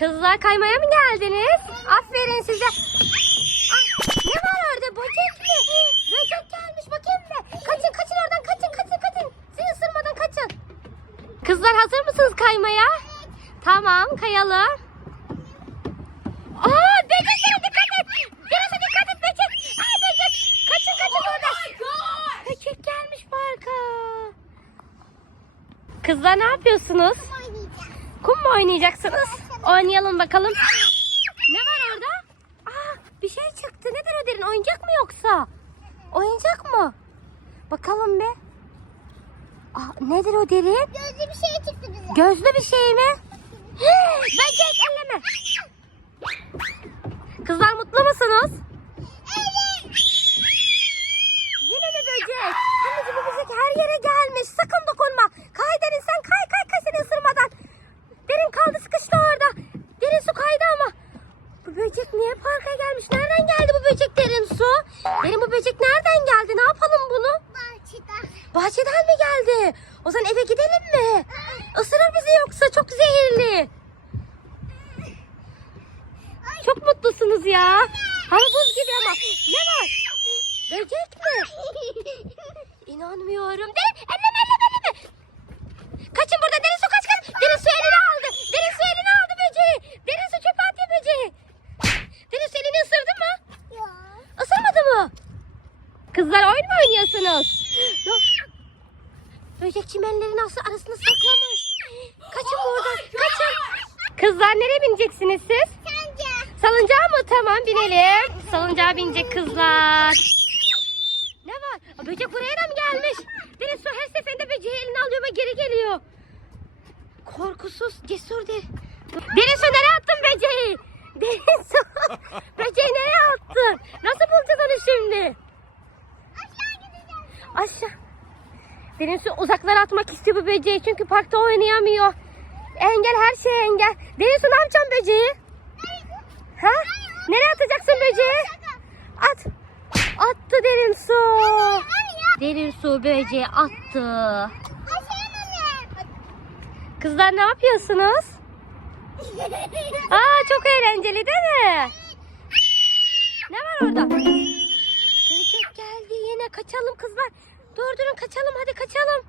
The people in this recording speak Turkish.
Kızlar kaymaya mı geldiniz? Aferin size. Ah, ne var orada? Böcek mi? Böcek gelmiş bakayım da. Kaçın kaçın oradan kaçın kaçın kaçın. Sizi ısırmadan kaçın. Kızlar hazır mısınız kaymaya? Tamam kayalım. Aa böcek geldi dikkat et. Biraz dikkat et böcek. Aa böcek. Kaçın kaçın oradan. Böcek gelmiş parka. Kızlar ne yapıyorsunuz? Kum mu oynayacaksınız? Oynayalım bakalım. Ne var orada? Aa, bir şey çıktı. Nedir o derin? Oyuncak mı yoksa? Oyuncak mı? Bakalım bir. Aa, nedir o derin? Gözlü bir şey çıktı bize. Gözlü bir şey mi? Böcek elleme. Kızlar mutlu musunuz? Evet. Yine mi böcek? Anneciğim bu böcek her yere gelmiş. Sakın dokunma. Kay derin sen kay kay kay seni ısırmadan. Derin kaldı sıkıştı orada. Derin su kaydı ama. Bu böcek niye gelmiş? Nereden geldi bu böcek derin su? Derin bu böcek nereden geldi? Ne yapalım bunu? Bahçeden. Bahçeden mi geldi? O zaman eve gidelim mi? Isırır bizi yoksa çok zehirli. Çok mutlusunuz ya. Hava buz gibi ama. Ne var? Böcek mi? İnanmıyorum. Derin elleme elleme elleme. Kaçın burada derin su kaç kaç. Derin su eline aldı. Derin su eline aldı böceği. Derin su çöpe atıyor böceği. Derin su elini ısırdı mı? Ya. Isırmadı mı? Kızlar oyun mu oynuyorsunuz? Böcek çimenlerin arası- arasında saklamış. Kaçın buradan. Kaçın. Kızlar nereye bineceksiniz siz? Sence? Salıncağa mı? Tamam binelim. Salıncağa binecek kızlar. Ne var? Böcek buraya da mı gelmiş? Deniz su her seferinde böceği eline alıyor ve geri geliyor. Korkusuz, cesur de. Deniz su nereye attın böceği? Deniz su. böceği nereye attın? Nasıl bulacağız onu şimdi? Aşağı gideceğiz. Aşağı. Deniz su uzaklara atmak istiyor bu böceği çünkü parkta oynayamıyor. Engel her şeye engel. Deniz su ne yapacaksın böceği? Ha? Nereye atacaksın böceği? At. Attı derin su. Derin su böceği attı. Kızlar ne yapıyorsunuz? Aa çok eğlenceli değil mi? Ne var orada? Kaçalım kızlar. Durdurun kaçalım hadi kaçalım.